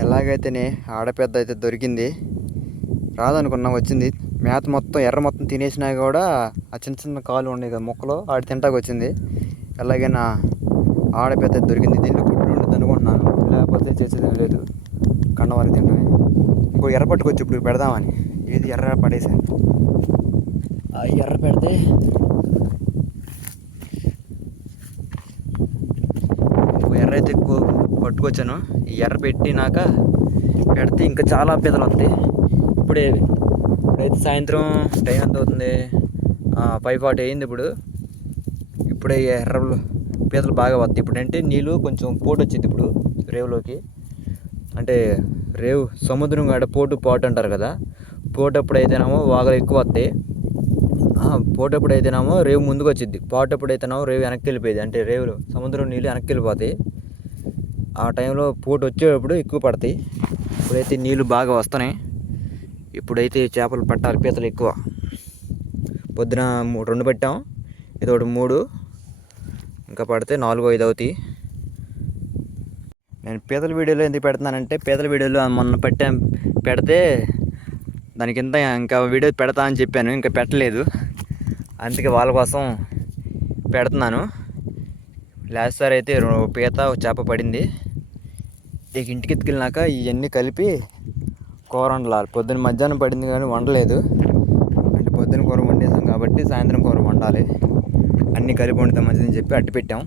ఎలాగైతేనే ఆడపెద్ద అయితే దొరికింది. రాదనుకున్నా వచ్చింది. మేత మొత్తం ఎర్ర మొత్తం తినేసినా కూడా ఆ చిన్న చిన్న కాలు ఉన్నాయి కదా మొక్కలో ఆడి తింటాకు వచ్చింది. ఎలాగైనా ఆడపెద్ద దొరికింది. దీంట్లో గుడ్డు ఉండదు అనుకుంటున్నాను. లేకపోతే చేసేది లేదు. కండవారి తింటాను ఇంకో ఎర్ర పట్టుకొచ్చి ఇప్పుడు పెడదామని. ఏది ఎర్ర పడేసాను. ఆ ఎర్ర పెడితే ఎర్ర అయితే ఎక్కువ పట్టుకొచ్చాను. ఈ ఎర్ర పెట్టినాక పెడితే ఇంకా చాలా పీతలు వస్తాయి. ఇప్పుడే ఇప్పుడైతే సాయంత్రం టైం ఎంత అవుతుంది? ఫైవ్ ఫార్టీ అయింది ఇప్పుడు. ఇప్పుడే ఎర్రలు పీతలు బాగా వస్తాయి. ఇప్పుడు అంటే నీళ్ళు కొంచెం పోటు వచ్చింది ఇప్పుడు రేవులోకి. అంటే రేవు సముద్రం కాడ పోటు పాటు అంటారు కదా. పోటప్పుడు అయితేనేమో వాగలు ఎక్కువ వస్తాయి. పోటప్పుడు అయితేనేమో రేవు ముందుకు వచ్చింది. పోటప్పుడు అయితేనేమో రేవు వెనక్కి వెళ్ళిపోయేది. అంటే రేవులు సముద్రం నీళ్ళు వెనక్కి వెళ్ళిపోతాయి. ఆ టైంలో పోటు వచ్చేటప్పుడు ఎక్కువ పడతాయి. ఇప్పుడైతే నీళ్ళు బాగా వస్తున్నాయి. ఇప్పుడైతే చేపలు పట్టాలి పీతలు ఎక్కువ. పొద్దున రెండు పెట్టాం ఇది ఒకటి మూడు ఇంకా పడితే నాలుగు ఐదు అవుతాయి. నేను పీతల వీడియోలో ఎందుకు పెడుతున్నానంటే పీతల వీడియోలో మొన్న పెట్టాం పెడితే దానికి ఇంత ఇంకా వీడియో పెడతా అని చెప్పాను ఇంకా పెట్టలేదు. అందుకే వాళ్ళ కోసం పెడుతున్నాను. లాస్ట్ సార్ అయితే పీత ఒక చేప పడింది. ఇక ఇంటికి ఎత్తుకెళ్ళినాక ఇవన్నీ కలిపి కూర వండాలి. పొద్దున మధ్యాహ్నం పడింది కానీ వండలేదు. అంటే పొద్దున కూర వండేసాం కాబట్టి సాయంత్రం కూర వండాలి. అన్నీ కలిపి వండితే మంచిదని చెప్పి అట్టపెట్టాం